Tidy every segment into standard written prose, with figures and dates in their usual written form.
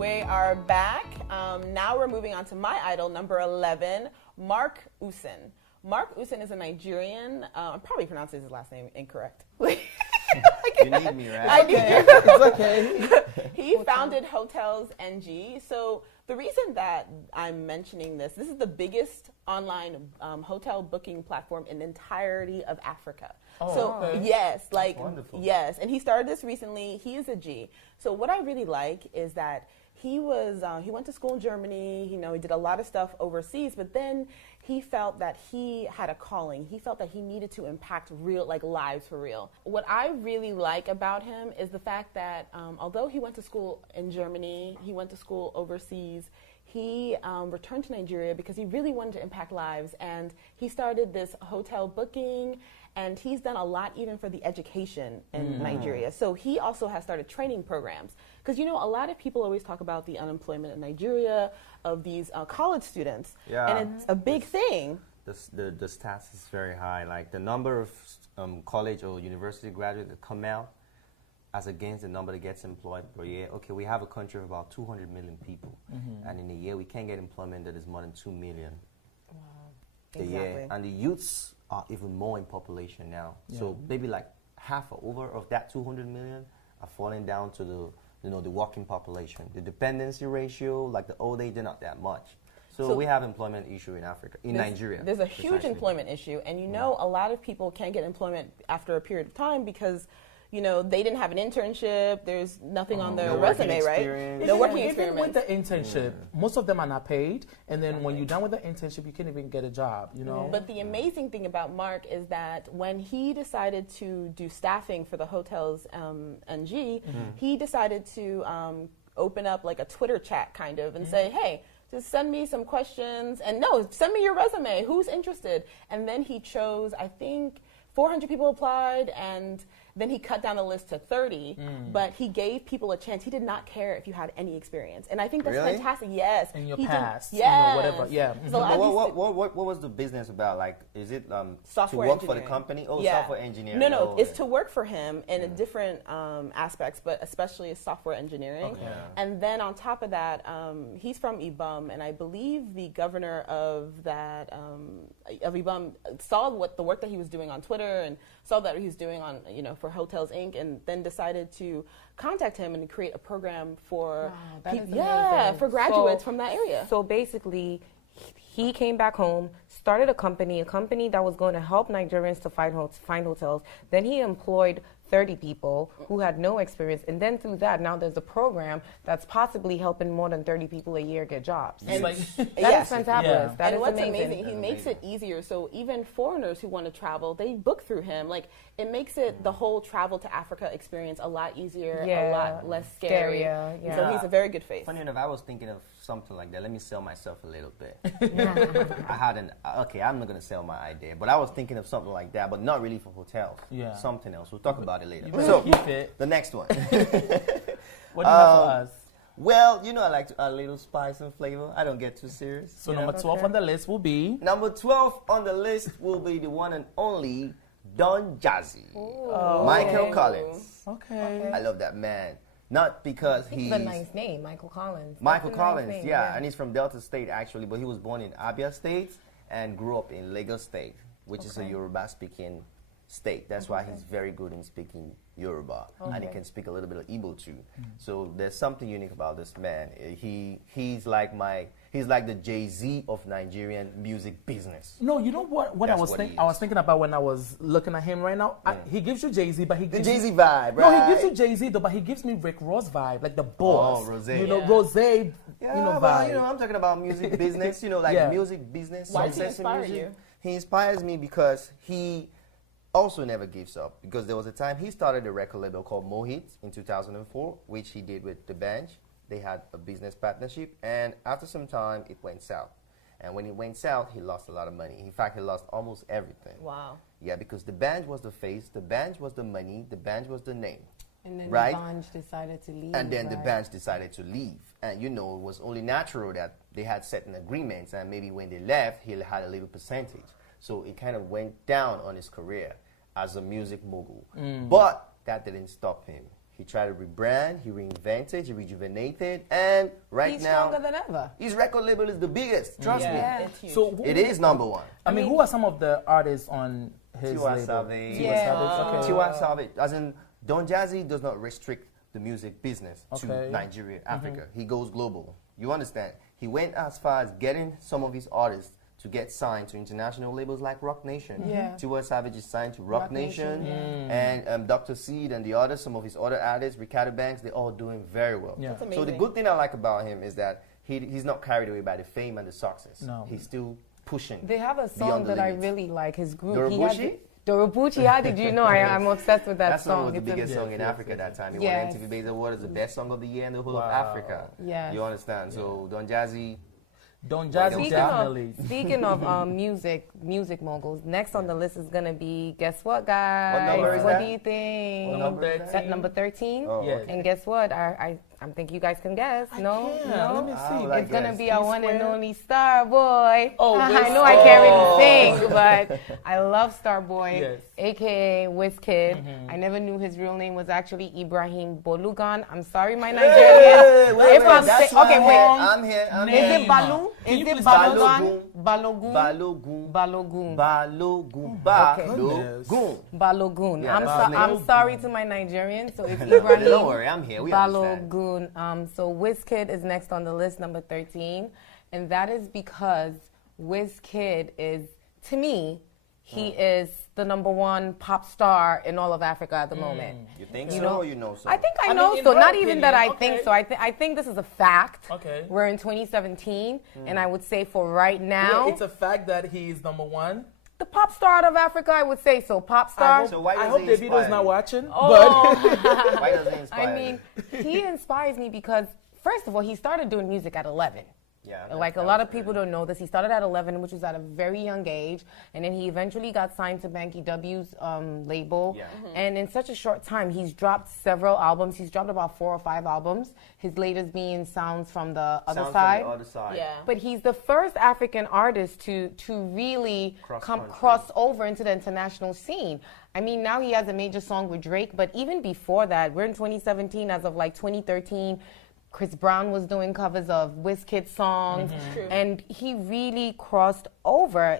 We are back. Now we're moving on to my idol, number 11, Mark Usin. Mark Usin is a Nigerian. I'm probably pronouncing his last name incorrect. You need me, right? I need you. It's okay. He founded Hotels NG. So the reason that I'm mentioning this is the biggest online hotel booking platform in the entirety of Africa. Oh, so okay. yes, like wonderful. yes, and he started this recently. He is a G. So what I really like is that he went to school in Germany. You know, he did a lot of stuff overseas, but then he felt that he had a calling. He felt that he needed to impact real, like, lives for real. What I really like about him is the fact that although he went to school in Germany, he went to school overseas, he returned to Nigeria because he really wanted to impact lives, and he started this hotel booking, and he's done a lot even for the education in Nigeria. So he also has started training programs. Because, you know, a lot of people always talk about the unemployment in Nigeria of these college students. Yeah. And it's a big thing. The stats is very high. Like the number of college or university graduates that come out as against the number that gets employed per year. Okay, we have a country of about 200 million people. And in a year, we can't get employment that is more than 2 million. Wow. A year. And the youths are even more in population now. Yeah. So maybe like half or over of that 200 million are falling down to the working population. The dependency ratio, like the old age, they're not that much. So we have employment issue in Africa, in Nigeria. There's a huge employment issue, and you know a lot of people can't get employment after a period of time because, you know, they didn't have an internship. There's nothing on their no resume, right? experience. No working Even experience. with the internship, most of them are not paid, and then when you're done with the internship, you can't even get a job, you know? But the amazing thing about Mark is that when he decided to do staffing for the hotels NG, he decided to open up like a Twitter chat kind of and say, hey, just send me some questions. And no, send me your resume. Who's interested? And then he chose, I think, 400 people applied, and then he cut down the list to 30, but he gave people a chance. He did not care if you had any experience. And I think that's Really? fantastic. Yes. In your He past, did, you know, yes. whatever, yeah. So a lot of these- What was the business about? Like, is it Software to work for the engineering. company? Oh, Yeah. software engineering. No, Oh, it's to work for him in different aspects, but especially software engineering. Okay. Yeah. And then on top of that, he's from Ibom, and I believe the governor of that of Ibom saw what the work that he was doing on Twitter and saw that he was doing on, you know, for Hotels Inc. and then decided to contact him and create a program for that is yeah, amazing. for graduates So- from that area. So basically, he came back home, started a company that was going to help Nigerians to find hotels. Then he employed 30 people who had no experience. And then through that, now there's a program that's possibly helping more than 30 people a year get jobs. It's like, That Yes. is fantabulous. Yeah. That and is what's amazing. he makes it easier. So even foreigners who want to travel, they book through him. Like, it makes it the whole travel to Africa experience a lot easier, a Yeah. lot less scary. Scarier, yeah. So he's a very good face. Funny enough, I was thinking of something like that. Let me sell myself a little bit. I'm not going to sell my idea, but I was thinking of something like that, but not really for hotels. Yeah. Something else. We'll talk about it later. you better So, keep it. the next one. What do you have for us? Well, you know I like to add a little spice and flavor. I don't get too serious. So you number know? 12 on the list will be... Number 12 on the list will be the one and only Don Jazzy. Michael okay. Collins. Okay. I love that man. Not because It's a nice name, Michael Collins. Michael That's a nice Collins, name, yeah, and he's from Delta State actually, but he was born in Abia State and grew up in Lagos State, which is a Yoruba-speaking state. That's why he's very good in speaking Yoruba, and he can speak a little bit of Igbo too. So there's something unique about this man. He's like the Jay-Z of Nigerian music business. No, you know what That's I was what he I was is. thinking about when I was looking at him right now? He gives you Jay-Z, but he The gives Jay-Z you, vibe, right? No, he gives you Jay-Z though, but he gives me Rick Ross vibe, like the boss. Rose. You know, Yeah. Rose, Yeah, you know, well, vibe. you know, I'm talking about music business, you know, like Yeah. music business. Why does he success in inspire music. you? He inspires me because he also never gives up. Because there was a time he started a record label called Mohit in 2004, which he did with the band. They had a business partnership, and after some time, it went south. And when it went south, he lost a lot of money. In fact, he lost almost everything. Wow. Yeah, because the band was the face, the band was the money, the band was the name. And then Right. the band decided to leave. And then the right? bands decided to leave. And you know, it was only natural that they had certain agreements, and maybe when they left, he had a little percentage. So it kind of went down on his career as a music mogul. But that didn't stop him. He tried to rebrand, he reinvented, he rejuvenated, and He's now stronger than ever. his record label is the biggest. Trust me. It's huge. So It is number one. I mean, who are some of the artists on his Tiwa label? Savage. Tiwa Yeah. Savage, okay. Tiwa Savage, as in Don Jazzy does not restrict the music business Okay. to Nigeria, Africa. He goes global. You understand? He went as far as getting some of his artists to get signed to international labels like Rock Nation. Yeah. Tiwa Savage is signed to Rock, Rock Nation, Nation, and Dr. Seed and the others, some of his other artists, Ricardo Banks, they're all doing very well. Yeah. That's So the amazing. good thing I like about him is that he's not carried away by the fame and the success. No. He's still pushing. They have a song beyond the that I limits. really like. His group. Dorobushi? Dorobushi, how did you know? I'm obsessed with that That song was the It's a- biggest song in Africa that time. It Yes. won MTV Base Award as the best song of the year in the whole of Wow. Africa. Yes. You understand? So Don Jazzy, Don Jazzy Speaking definitely. speaking of music moguls, next on the list is gonna be, guess what, guys? What number is What that? do you think? What number is Is that? that number 13? Oh, Yes. okay. And guess what? I'm thinking you guys can guess. No, can't. no. Let me see. like It's gonna that. be our one and Square? only Star Boy. Oh, I Wiz- know I can't Oh. really sing, but I love Star Boy, Yes. aka Wizkid. I never knew his real name was actually Ibrahim Bolugan. I'm sorry, my Nigerians. If I'm that's okay, why wait. I'm here. I'm Name. Is here. it Balu? Can you Is it please- Balogan? Balogun. Balogun? Balogun. Balogun. Balogun. Balogun. Balogun. Yeah, that's his name. I'm sorry to my Nigerians. So it's Don't Ibrahim worry, I'm here. We understand. Balogun. So Wizkid is next on the list, number 13, and that is because Wizkid is, to me, he is the number one pop star in all of Africa at the moment. You think You so know- or you know so? I think I I know mean, in so. her Not even that I opinion, think okay. so. I think this is a fact. Okay. We're in 2017, and I would say for right now, Yeah, it's a fact that he is number one. the pop star out of Africa, I would say so. Pop star. So why I does hope he Davido's inspire not you? watching. Oh. Why does he inspire I mean, you? he inspires me because, first of all, he started doing music at 11. Yeah, Like a that lot was of people early. don't know this. He started at 11, which was at a very young age, and then he eventually got signed to Banky W's label. Yeah. And in such a short time, he's dropped several albums. He's dropped about 4 or 5 albums. His latest being Sounds from the Other Sounds Side. From the other side. Yeah. But he's the first African artist to really Cross-country. cross over into the international scene. I mean, now he has a major song with Drake, but even before that, we're in 2017. As of like 2013, Chris Brown was doing covers of Wizkid songs, True. and he really crossed over.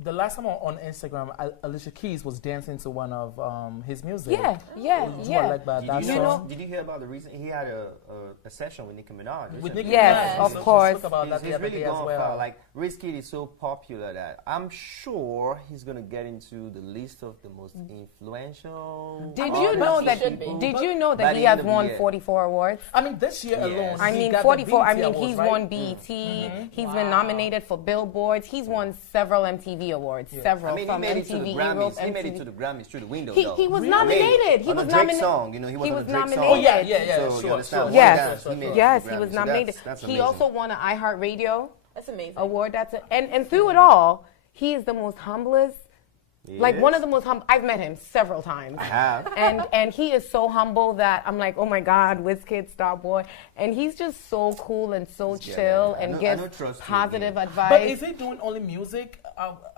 The last time on Instagram, Alicia Keys was dancing to one of his music. Yeah, yeah, It's yeah. more like that Did you, song. did you hear about the reason he had a session with Nicki Minaj? With recently? Nicki Yes, Minaj. of So she course. spoke about that He's the other really day as gone well. far. Like Wizkid is so popular that I'm sure he's gonna get into the list of the most influential. Did artists. you know he that? should be. Did you know By that the he end has of the won year. 44 awards? I mean, this year Yes. alone, I he mean, got the 44. I BET mean, Awards, he's right? won BET. He's been nominated for Billboards. He's won several MTV awards. Several I mean, he from made it to the MTV Grammys. Europe. He made it MTV. to the Grammys through the window. He though. was Really? nominated. He on was a Drake nominated. song. You know, he was on a Drake nominated. song. Oh, yeah, yeah, yeah. So sure, you understand? sure. Yes. Yes, he made it to Yes, the he was Grammys. So nominated. That's He amazing. also won an iHeartRadio That's amazing. award. And through it all, he is the most humblest. Like one of the most humble. I've met him several times. I have. And he is so humble that I'm like, oh my God, Wizkid, Star Boy, and he's just so cool and so Yeah, chill man. and I gives don't trust you, positive man. advice. But is he doing only music?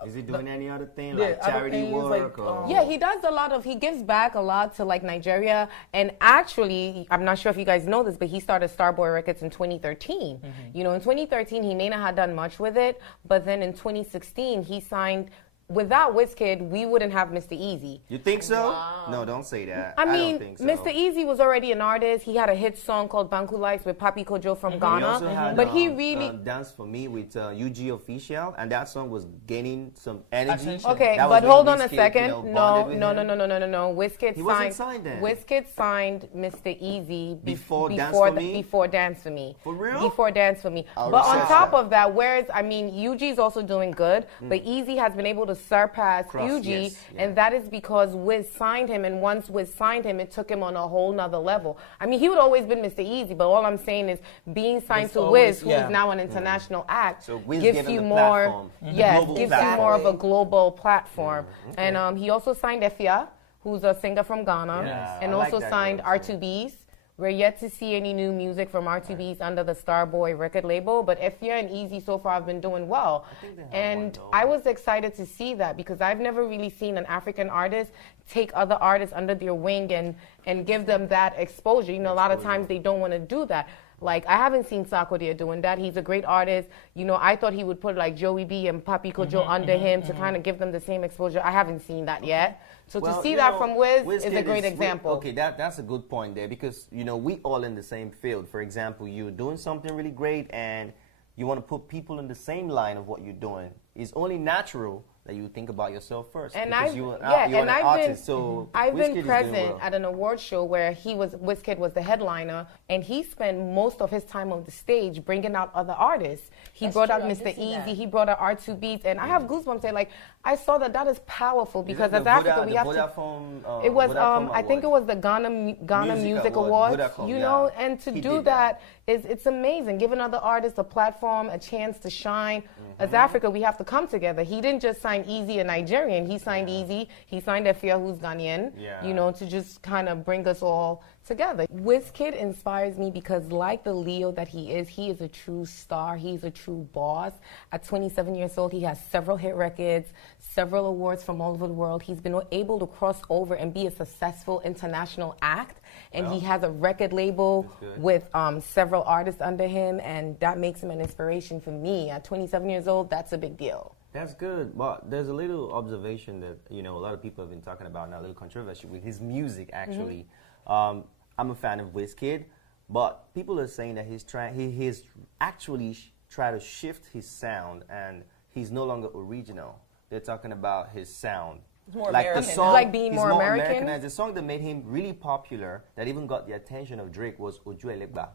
Is he doing any other thing Yeah, like other charity things, work? like, or? Yeah, he does a lot of, he gives back a lot to like Nigeria. And actually, I'm not sure if you guys know this, but he started Starboy Records in 2013. You know, in 2013, he may not have done much with it, but then in 2016, he signed, without Wizkid, we wouldn't have Mr. Easy. You think so? No, don't say that. I don't mean, think so. Mr. Easy was already an artist. He had a hit song called Banku Lights with Papi Kojo from He Ghana. also had, But he really... Dance for Me with UG Official, and that song was gaining some energy. Attention. Okay, That was but when hold on a Wizkid, second. bonded No. with him. Wizkid He wasn't signed then. Wizkid signed Mr. Easy Before Dance for Me? Before Dance for Me. For real? Before Dance for Me. I'll But on research top that. of that, whereas I mean, UG's also doing good, but Easy has been able to surpass UG, yes, yeah. and that is because Wiz signed him, and once Wiz signed him, it took him on a whole nother level. I mean, he would always been Mr. Easy, but all I'm saying is being signed It's to always- Wiz, who yeah. is now an international act, So Wiz gives gave him you the more, platform, the yes, global gives you platform. more of a global platform. And he also signed Efia, who's a singer from Ghana, Yeah, and I like also that signed girl, too. R2B's, We're yet to see any new music from R2B's under the Starboy record label, but Efia and Easy so far have been doing well. And I was excited to see that because I've never really seen an African artist take other artists under their wing and give them that exposure. You know, a lot of times they don't want to do that. Like, I haven't seen Sarkodie doing that. He's a great artist. You know, I thought he would put like Joey B and Papi Kojo under him to kind of give them the same exposure. I haven't seen that yet. So to see that from Wiz is a great example. Okay, that's a good point there because, you know, we all in the same field. For example, you're doing something really great and you want to put people in the same line of what you're doing. It's only natural that you think about yourself first. And you're an artist, so I've been present at an award show where Wizkid was the headliner, and he spent most of his time on the stage bringing out other artists. He brought out Mr. Easy, he brought out R2Beats, and I have goosebumps saying, like, I saw that is powerful because as Africa we have to. It was I think it was the Ghana Music Awards, you know, and to do that it's amazing, giving other artists a platform, a chance to shine. As Africa, we have to come together. He didn't just sign Easy, a Nigerian. He signed Easy. He signed Efia, who's Ghanaian. You know, to just kind of bring us all together. Wizkid inspires me because, like the Leo that he is a true star. He's a true boss. At 27 years old, he has several hit records, several awards from all over the world. He's been able to cross over and be a successful international act. And he has a record label with several artists under him, and that makes him an inspiration for me. At 27 years old, that's a big deal. That's good, but there's a little observation that, you know, a lot of people have been talking about now, a little controversy with his music, actually. I'm a fan of Wizkid, but people are saying that he's actually trying to shift his sound, and he's no longer original. They're talking about his sound. More like American. the song, like being he's more American. And the song that made him really popular, that even got the attention of Drake, was Oju Elegba.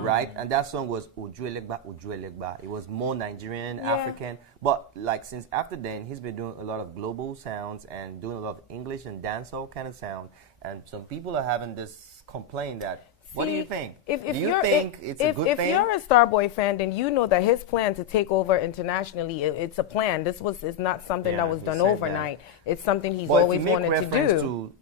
Right? And that song was Oju Elegba, Oju Elegba. It was more Nigerian, African. But like since after then, he's been doing a lot of global sounds and doing a lot of English and dancehall kind of sound. And some people are having this complaint that, what do you think? Do you think it's a good thing? If you're a Starboy fan, then you know that his plan to take over internationally, it's a plan. This is not something that was done overnight. It's something he's always wanted to do. But if you make reference to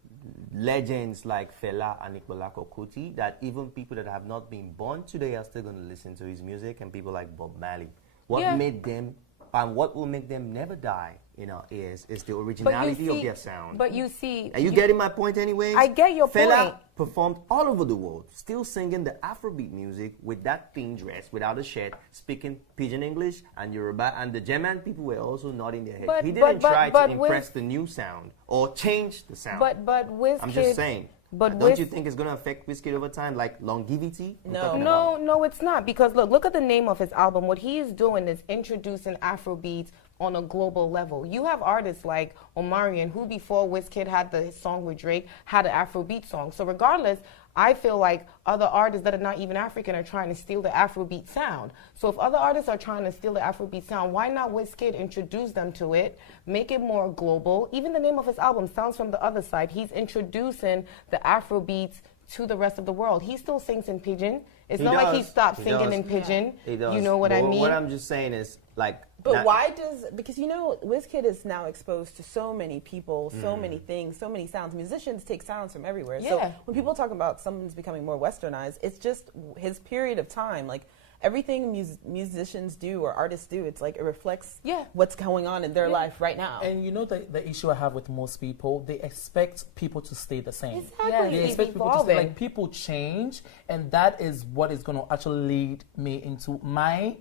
legends like Fela and Nikolako Kuti, that even people that have not been born today are still going to listen to his music, and people like Bob Marley. What made them, and what will make them never die in our ears is the originality of their sound. But you see... Are you getting my point anyways? I get your point. Fela performed all over the world, still singing the Afrobeat music with that thin dress, without a shirt, speaking Pidgin English and Yoruba, and the German people were also nodding their heads. He didn't try to impress the new sound or change the sound. But Wizkid... I'm just saying. But don't you think it's going to affect Wizkid over time, like longevity? No, it's not. Because look at the name of his album. What he is doing is introducing Afrobeats on a global level. You have artists like Omarion, who before Wizkid had the song with Drake, had an Afrobeat song. So regardless, I feel like other artists that are not even African are trying to steal the Afrobeat sound. So if other artists are trying to steal the Afrobeat sound, why not Wizkid introduce them to it, make it more global? Even the name of his album, Sounds from the Other Side, he's introducing the Afrobeats to the rest of the world. He still sings in Pidgin. It's not like he stopped singing in Pidgin. He does. You know what I mean? What I'm just saying is, like... But why because, you know, Wizkid is now exposed to so many people, so many things, so many sounds. Musicians take sounds from everywhere. So when people talk about someone's becoming more westernized, it's just his period of time. Like, everything musicians do or artists do, it's like it reflects what's going on in their life right now. And you know the issue I have with most people, they expect people to stay the same. Exactly. They expect people to stay, like, people change, and that is what is going to actually lead me into my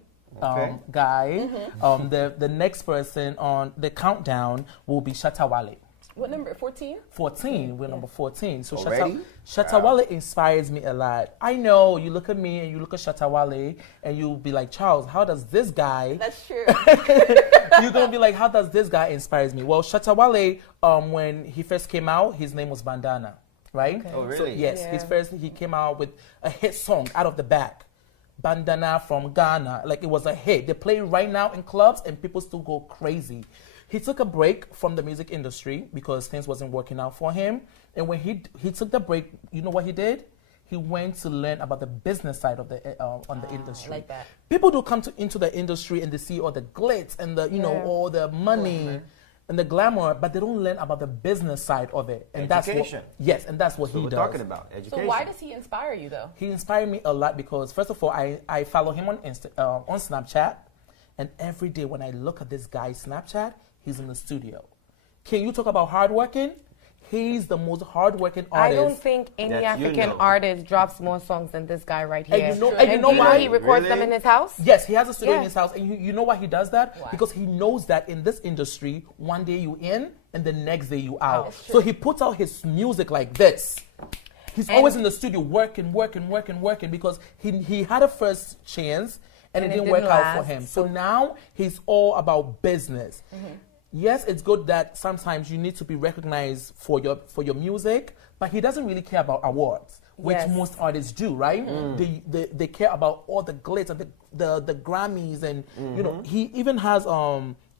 guy. The next person on the countdown will be Shatta Wale. What number? 14? 14. We're number 14. So Already? Shatta Wale inspires me a lot. I know you look at me and you look at Shatta Wale and you'll be like, Charles, how does this guy... That's true. You're going to be like, how does this guy inspires me? Well, Shatta Wale, when he first came out, his name was Bandana, right? Okay. Oh, really? So, yes, he came out with a hit song out of the back. Bandana from Ghana. Like, it was a hit. They play right now in clubs and people still go crazy. He took a break from the music industry because things wasn't working out for him. And when he took the break, you know what he did? He went to learn about the business side of the on the industry. Like that. People do come into the industry and they see all the glitz and the all the money. and the glamour, but they don't learn about the business side of it. And Education. And that's what he we're does. talking about education. So why does he inspire you though? He inspired me a lot because, first of all, I follow him on on Snapchat, and every day when I look at this guy's Snapchat, he's in the studio. Can you talk about hardworking? He's the most hardworking artist. I don't think any African artist drops more songs than this guy right here. And you know why he records them in his house? Yes, he has a studio in his house, and you know why he does that? Why? Because he knows that in this industry, one day you in, and the next day you out. So he puts out his music like this. He's always in the studio working, because he had a first chance, and it didn't work out for him. So now he's all about business. Yes, it's good that sometimes you need to be recognized for your music, but he doesn't really care about awards, which most artists do, right? They care about all the glitz and the Grammys, and you know, he even has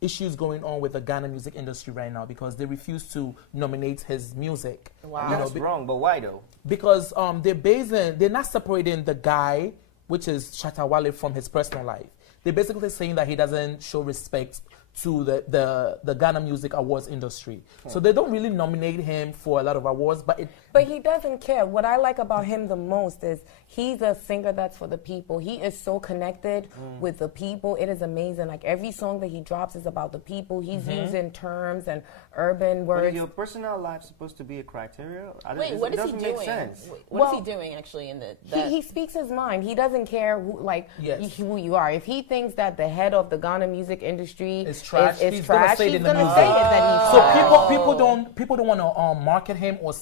issues going on with the Ghana music industry right now because they refuse to nominate his music. Wow, that's wrong. But why though? Because they're not separating the guy, which is Shatta Wale, from his personal life. They're basically saying that he doesn't show respect to the Ghana Music Awards industry. So they don't really nominate him for a lot of awards, but he doesn't care. What I like about him the most is he's a singer that's for the people. He is so connected with the people. It is amazing. Like every song that he drops is about the people. He's using terms and urban words. But is your personal life supposed to be a criteria? Wait, what is he doing? Make sense. What is he doing actually in the? He speaks his mind. He doesn't care who you are. If he thinks that the head of the Ghana music industry is trash, he's gonna say it that he's so people don't want to market him or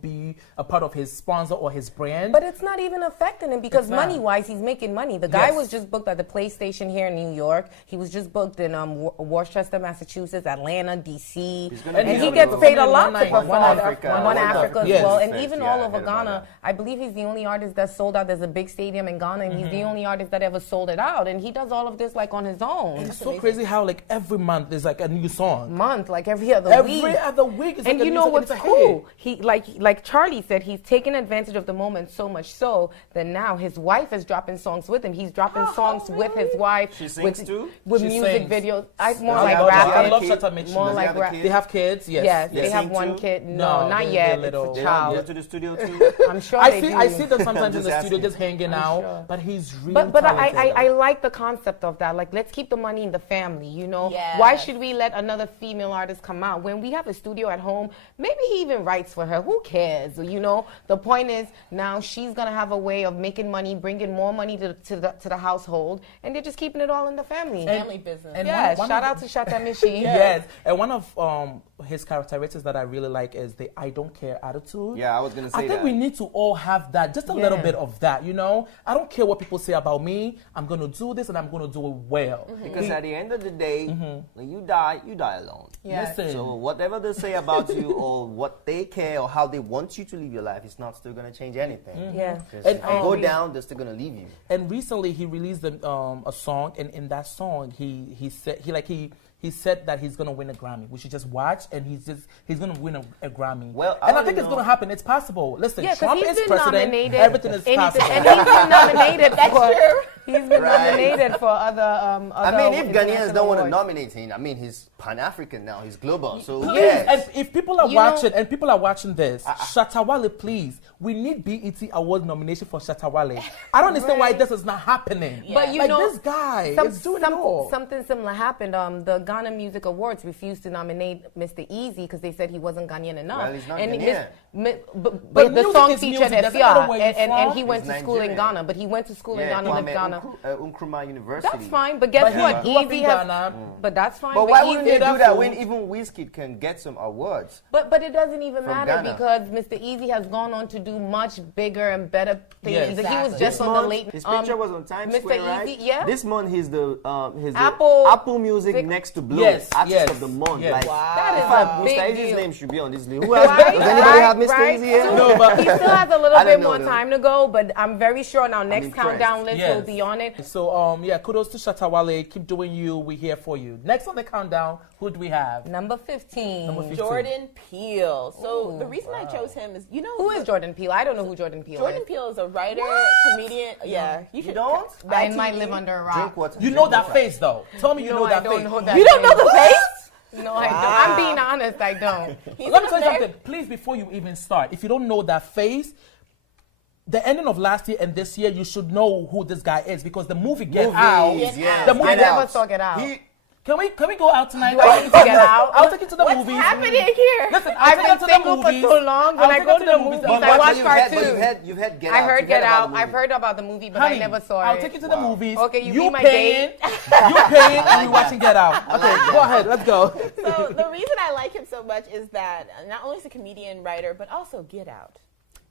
be a part of his sponsor or his brand. But it's not even affecting him because money-wise, he's making money. The guy was just booked at the PlayStation here in New York. He was just booked in Worcester, Massachusetts, Atlanta, D.C. And he gets paid a lot to perform. One Africa as well. And even all over Ghana, I believe he's the only artist that sold out. There's a big stadium in Ghana, and he's the only artist that ever sold it out. And he does all of this like on his own. It's so crazy how like every month there's like a new song. Like every other week. Every other week. And you know what's cool? He like Charlie said, he's taken advantage of the moment so much so that now his wife is dropping songs with him. He's dropping songs with his wife. She sings too? With She music sings. videos. I I love Shatta Mitchell. More like rap. They have kids, yes. Yes, they They have sing one too? kid. No, No, not they're yet. little. It's They a don't child. go to the studio too? I'm sure I they do. I see them sometimes in Just the studio asking. just hanging out, sure. but he's really But talented. I like the concept of that. Like, let's keep the money in the family, you know? Yes. Why should we let another female artist come out? When we have a studio at home, maybe he even writes for her. Who cares, you know? The point is, now she's going to have a way of making money, bringing more money to the household, and they're just keeping it all in the family. family business. and Yeah, one shout of out to Shatta Mishi. Yes, and one of his characteristics that I really like is the I don't care attitude. Yeah, I was going to say I think that. we need to all have that, just a little bit of that, you know? I don't care what people say about me. I'm going to do this and I'm going to do it well. Because at the end of the day, when you die alone. Yes. Listen, So whatever they say about you or what they care or how they want you to live your life, it's not still going to change anything. Yeah. 'Cause And if you go down, they're still going to leave you. and recently he released a song, and in that song he said that he's gonna win a Grammy. We should just watch, and he's gonna win a Grammy. Well, I and I don't think it's know. gonna happen. It's possible. Listen, Yeah, 'cause Trump he's is been president. nominated. Everything is possible. And he's been nominated for. true. He's been Right. nominated for other. I mean, if Ghanaians international don't want to awards. nominate him, I mean, he's Pan-African now. He's global. So who Please, cares? and if people are You know- watching, and people are watching this, Shatta Wale, please, we need BET Award nomination for Shatta Wale. I don't understand why this is not happening. But you like know, this guy is doing it all. something similar happened. The Ghana Music Awards refused to nominate Mr. Easy because they said he wasn't Ghanaian enough. Well, he's not and Ghanaian. But But the music song is featured music. Doesn't matter Efia, where you're and from. he went He's to school in Nigerian. Ghana. But he went to school in Yeah, Ghana with Kwame Ghana. Nkrumah University. That's fine. But guess But he what? grew up in Easy has. Ghana. But that's fine. But why Easy- wouldn't they do that that fool. when even Wizkid can get some awards? But it doesn't even From matter Ghana. because Mr. Easy has gone on to do much bigger and better things. Yes. He was Exactly. just This on the month, late. his picture was on Times Mr. Square, right? Easy, yeah. This month, he's the Apple- Apple Music Vic- next to Blow. Yes, Artist yes, of the month. yes. Like, Wow. That is in fact, a Mr. big Easy's deal. name should be on this list. Who has, Right, does anybody have Mr. right. Easy here? No, but He still has a little I don't bit know, more though. time to go, but I'm very sure our next impressed. countdown list Yes. will be on it. So yeah, kudos to Shatta Wale. Keep doing you. We're here for you. Next on the countdown, who do we have? Number 15. Number 15. Jordan Peele. So Ooh, the reason I chose him is, Who is Jordan Peele? I don't know who Jordan Peele Jordan is. Peele is a writer, comedian. Yeah, you should don't? Bad I might TV. live under a rock. Drink water. You know that face though. Tell me you know I that don't face. know that You don't know the face? No, I don't. I'm being honest, I don't. Let me tell you something. Please, before you even start, if you don't know that face, the ending of last year and this year, you should know who this guy is because the movie Get Out. Yes, The movie I Get never Out. saw Get Out. Can we go out tonight? Do I need to get out? I'll take you to the What's movies. happening here? Listen, I've I'll take you been to the single for movies. so long. When I'll I take go you to the movies, I watch cartoons. You've had Get I Out. heard You've Get about Out. the I've movie. heard about the movie, but Honey, I never saw I'll it. take you to the movies. Okay, you be my paying, you paying, and you watching Get Out. Okay, go ahead. Let's go. So the reason I like him so much is that not only is he a comedian, writer, but also Get Out.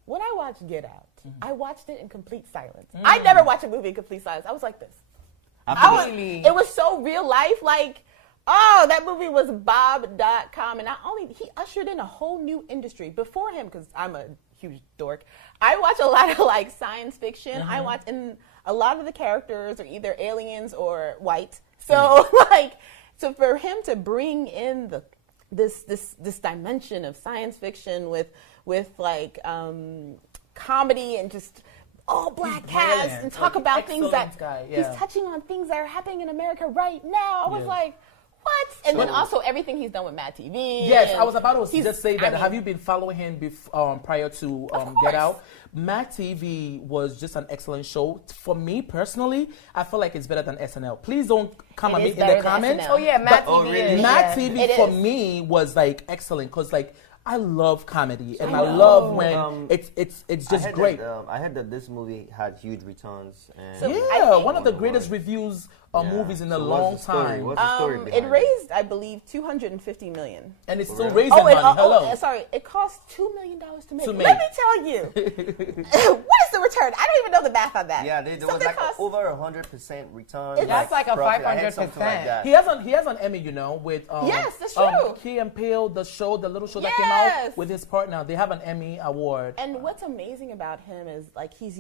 When I watched Get Out, I watched it in complete silence. I never watch a movie in complete silence. I was like this. It was so real life. Like, oh, that movie was Bob.com. And not only, he ushered in a whole new industry. Before him, because I'm a huge dork, I watch a lot of like science fiction. I watch, and a lot of the characters are either aliens or white. So so for him to bring in this dimension of science fiction with like comedy and just all black cast and talk about things that he's touching on things that are happening in America right now. I was like, what? And then also everything he's done with MinaTV. Yes, I was about to just say that. Have you been following him prior to Get Out? MinaTV was just an excellent show. For me personally, I feel like it's better than SNL. Please don't come at me in the comments. Oh yeah, MinaTV is. MinaTV for me was like excellent because like I love comedy and I love when it's just great. I heard that this movie had huge returns. And One of the greatest reviews movies in a long time. What's the story behind it raised, I believe, $250 million. And it's still raising money. Hello. Sorry, it cost $2 million to make. To make. Let me tell you, what is the return? I don't even know the math on that. Yeah, there was like over 100% return. That's like a profit. 500%. He has an Emmy, with yes, that's true. Key and Peele, the little show that came out with his partner. They have an Emmy award. And what's amazing about him is like he's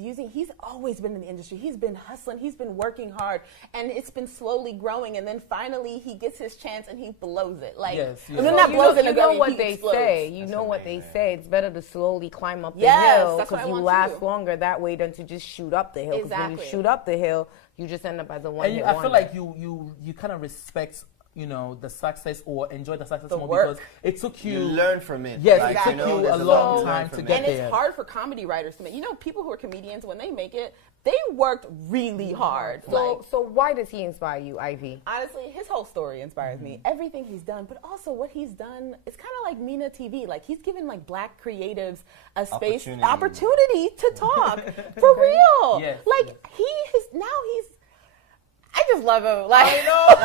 always been in the industry. He's been hustling. He's been working hard, and it's been slowly growing. And then finally he gets his chance and he blows it. Like not blows it. You know what they say. You know what they say. It's better to slowly climb up the hill because you last longer that way than to just shoot up the hill. Because when you shoot up the hill, you just end up as a one-hit wonder. I feel like you kind of respect the success or enjoy the success more work. because it took you learn from it. Yes, it took you a long time to get there. And it's hard for comedy writers to make. People who are comedians, when they make it, they worked really hard. So why does he inspire you, Ivy? Honestly, his whole story inspires me. Everything he's done, but also what he's done, it's kind of like MinaTV. Like he's given like black creatives a space, opportunity to talk for real. Yes. Like I just love him. Like I know.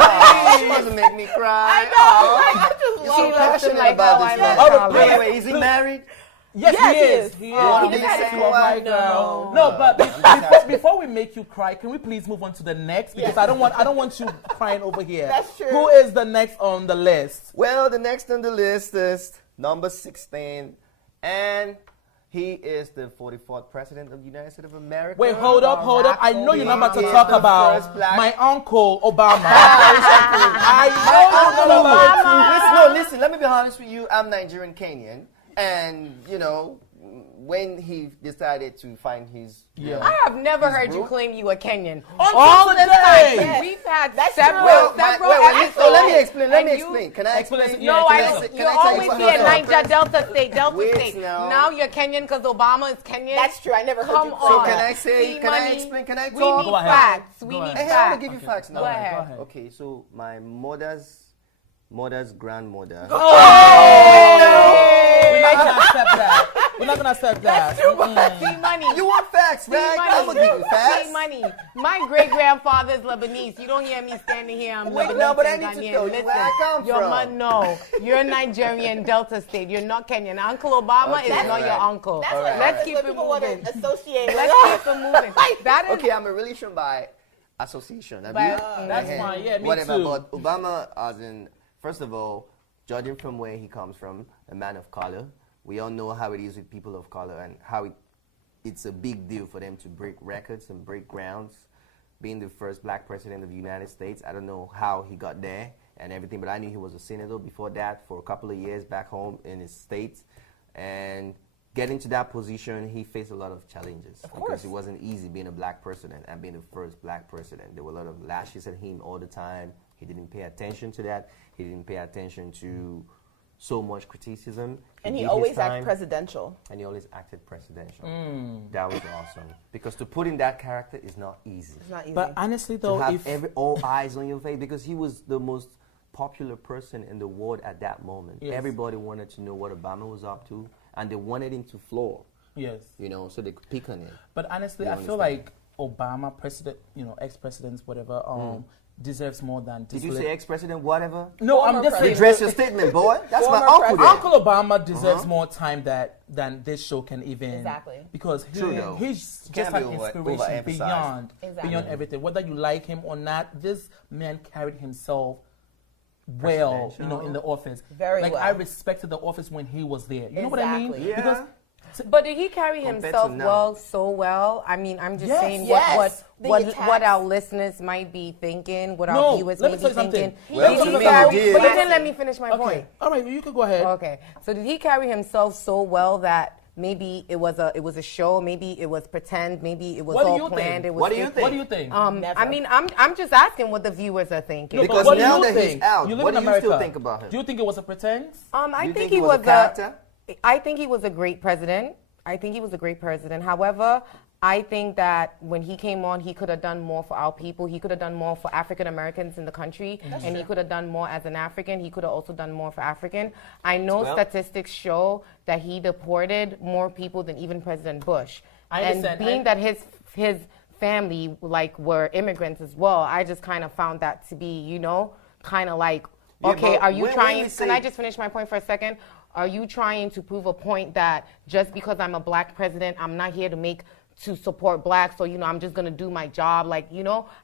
She doesn't make me cry. I know. I just love so him. passionate about this. By the way, is he married? Yes, he is. He is. No, but before we make you cry, can we please move on to the next? Because I don't want you crying over here. That's true. Who is the next on the list? Well, the next on the list is number 16, and he is the 44th president of the United States of America. Wait, hold up. I know you're not about to talk about my uncle Obama. Listen, let me be honest with you. I'm Nigerian Kenyan. And, when he decided to find his... I have never heard you claim you a Kenyan. All the time. We've had Let several me explain. Can I explain? You always be a Niger Delta State. Now you're Kenyan because Obama is Kenyan. That's true. I never heard you. So can I explain? Can I talk? We need facts. I want to give you facts now. Go ahead. Okay, so my mother's grandmother. We're not gonna accept that. That's too much. See money. You want facts, right? I'm gonna give you facts. See money. My great grandfather's Lebanese. You don't hear me standing here. I'm Lebanese. No, but I need to tell you where I come from. No, you're Nigerian Delta State. You're not Kenyan. Uncle Obama is not your uncle. That's what Let's keep it people moving. want to associate. Let's keep it moving. Okay, I'm a relation by association. That's fine. Yeah, me whatever. too. But Obama, as in, first of all, judging from where he comes from, a man of color. We all know how it is with people of color and how it's a big deal for them to break records and break grounds. Being the first black president of the United States, I don't know how he got there and everything, but I knew he was a senator before that for a couple of years back home in his state. And getting to that position, he faced a lot of challenges because it wasn't easy being a black president and being the first black president. There were a lot of lashes at him all the time, He didn't pay attention to that. He didn't pay attention to so much criticism. And he did his always time, acted presidential. And he always acted presidential. That was awesome. Because to put in that character is not easy. It's not easy. But honestly, though, To have all eyes on your face, because he was the most popular person in the world at that moment. Yes. Everybody wanted to know what Obama was up to, and they wanted him to floor. yes. You know, so they could pick on him. But honestly, You I feel understand? like Obama, president, ex-presidents, whatever, deserves more than Did this. you say ex-president, whatever? No, I'm Former just saying. Redress your statement, boy. That's my Former uncle there. Uncle Obama deserves more time than this show can even. Exactly. Because True, though. he's Can't just be an inspiration overemphasized. beyond everything. Whether you like him or not, this man carried himself well, in the office. Very like well. I respected the office when he was there. You know what I mean? Exactly. Yeah. Because But did he carry Compared himself to now. well, so well? I mean, I'm just Yes. saying Yes. The what attacks. our listeners might be thinking, what No, our viewers let may me tell be you something. thinking. Well, Did to he me, carry- you did. But you didn't let me finish my okay, point. all right, you can go ahead. Okay, so did he carry himself so well that maybe it was a show, maybe it was pretend, maybe it was What do all you planned. think? It was What do you fake. think? What do you think? Never. I mean, I'm just asking what the viewers are thinking. No, Because but what do now you that he's think? out, You live what in do you still America. think about him? Do you think it was a pretense? I You think he was a character? I think he was a great president. I think he was a great president. However, I think that when he came on, he could have done more for our people. He could have done more for African Americans in the country, and he could have done more as an African. He could have also done more for African. I know Well- statistics show that he deported more people than even President Bush. I And understand. being that his family were immigrants as well, I just kind of found that to be, kind of like, Yeah, okay, but are you when trying? we say- Can I just finish my point for a second? Are you trying to prove a point that just because I'm a black president, I'm not here to support blacks, so I'm just gonna do my job,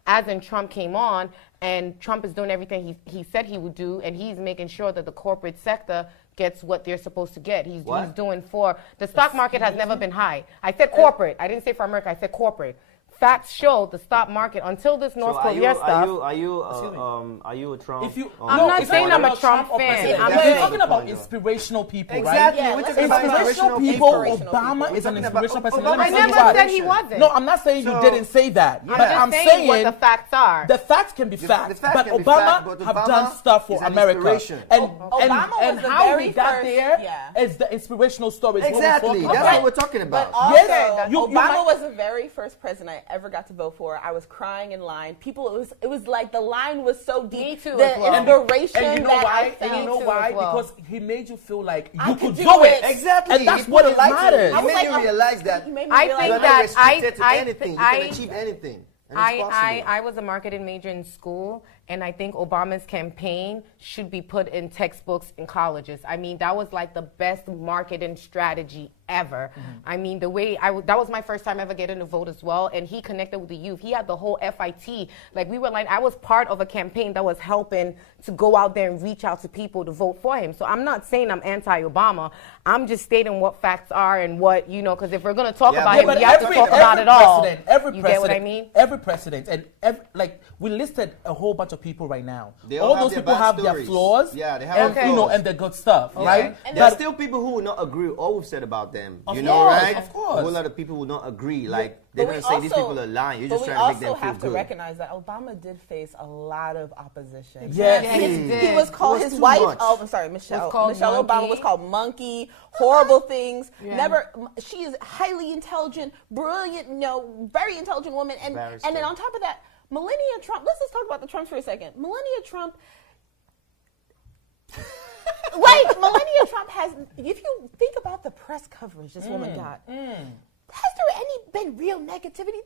as in Trump came on, and Trump is doing everything he said he would do, and he's making sure that the corporate sector gets what they're supposed to get. He's doing for the stock market has never been high. I said corporate. I didn't say for America. I said corporate. Facts show the stock market until this North Korea stuff. Are you a Trump? If you, I'm not it's saying not I'm a about Trump or fan. president. I'm We're saying- talking about Point, inspirational people, Exactly. right? Yeah, We're let's talking talk about about Inspirational inspirational people. people. Obama We're is an talking about inspirational person. Obama. Let me I tell you never why. said he wasn't. No, I'm not saying you So- didn't say that, but I'm saying what the facts are. the facts can be The facts. facts But can be Obama fact, but have Obama done stuff for is an America, inspiration. and Obama and was the how very we got first- there yeah. is the inspirational stories. Exactly. That's what we're talking about. But also, Yes, you Obama might- was the very first president I ever got to vote for. I was crying in line. It was like the line was so deep. Me too, The as well. inspiration And you know that why? I And felt. you know too why? as well. Because he made you feel like I you could could do do it. it. Exactly. And that's He what put it light to matters. He I was made like, you realize that You made me I realize think you're that not restricted to anything. You I- can achieve anything. And it's possible. I was a marketing major in school, and I think Obama's campaign should be put in textbooks in colleges. I mean, that was like the best marketing strategy ever. I mean, the way that was my first time ever getting to vote as well, and he connected with the youth. He had the whole FIT. I was part of a campaign that was helping to go out there and reach out to people to vote for him. So I'm not saying I'm anti-Obama. I'm just stating what facts are and what, because if we're going to talk Yeah, about but him, we have to talk about it all. Every You president, get what I mean? Every president, and we listed a whole bunch of people right now. They all have those their people bad have their stories. flaws. Yeah, they have and, their flaws. and the good stuff, right? And There are But- still people who will not agree with all we've said about them. Of You know, course, right? of course. A whole lot of people will not agree. Like, they're But going we to say these also- people are lying. You're but just we trying to make also them feel have to good. recognize that Obama did face a lot of opposition. Yes, Yeah, he he was called It was his too wife. much. Oh, I'm sorry, Michelle. Was called Michelle Obama monkey. was called monkey. Horrible things. Yeah. Never. She is highly intelligent, brilliant. Very intelligent woman. And Barrister. then on top of that, Melania Trump. Let's just talk about the Trumps for a second. Melania Trump. Melania Trump has. If you think about the press coverage this woman got. Has there any been real negativity?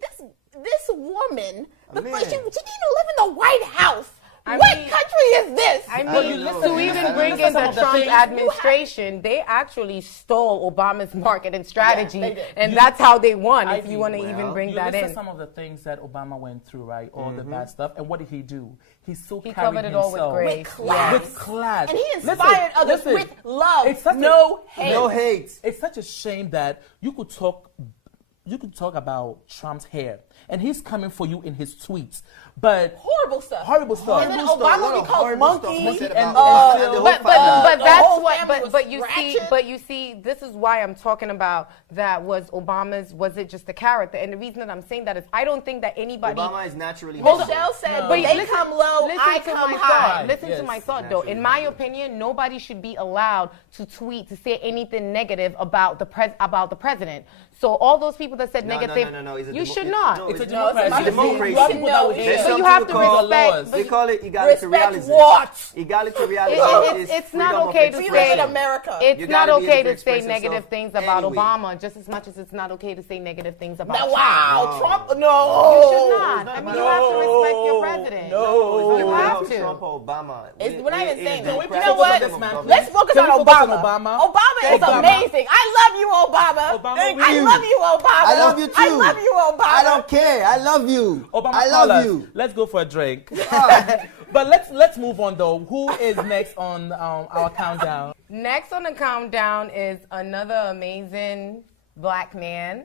This woman, man. she didn't even live in the White House. I What mean- country is this? I Well, mean, you listen- to even bring listen in to the some of the Trump things- administration, they actually stole Obama's marketing strategy, they did. and that's how they won. If Ivy, you want to well, even bring You that listed in, some of the things that Obama went through, right? All the bad stuff. And what did he do? He still he carried covered it all with himself grace. With class. with class. And he inspired others with love. It's such No hate. No hate. It's such a shame that you could talk you could talk about Trump's hair, and he's coming for you in his tweets, but Horrible stuff. horrible stuff. And then Horrible stuff, a lot Obama of be called horrible stuff monkey. said and- about and the but- whole family. But The that's whole what. family was But you see. ratchet. But you see. This is why I'm talking about that. Was Obama's? Was it just a character? And the reason that I'm saying that is I don't think that anybody. Obama is naturally Michelle said, No. but they listen- come low, I to come my high. thought. Listen to Yes. my thought, though. In my opinion, nobody should be allowed to tweet to say anything negative about the president. So all those people that said negative, No. It's a you demo- should not. no, It's a it's democracy. democracy. democracy. You have people that would There's hate But something you have to call respect. laws. They call it egalitarianism. Respect what? Egalitarianism is It's not freedom of okay to We say- live in expression. America. It's You not gotta be okay able to to say express negative yourself things about anyway. Obama, just as much as it's not okay to say negative things about Now, Trump. wow, No. Trump, You no. should not. I mean, you have to respect your president. No, You it's have not to. Trump or Obama. We're not even saying that. we You focus know on what? this man, Let's focus Can on we focus on Obama. Obama? Obama is Obama. amazing. I love you, Obama. Obama, I love you, Obama. I love you too. I love you, Obama. I don't care. I love you. Obama, I call love us. you. Let's go for a drink. But let's move on though. Who is next on our countdown? Next on the countdown is another amazing black man.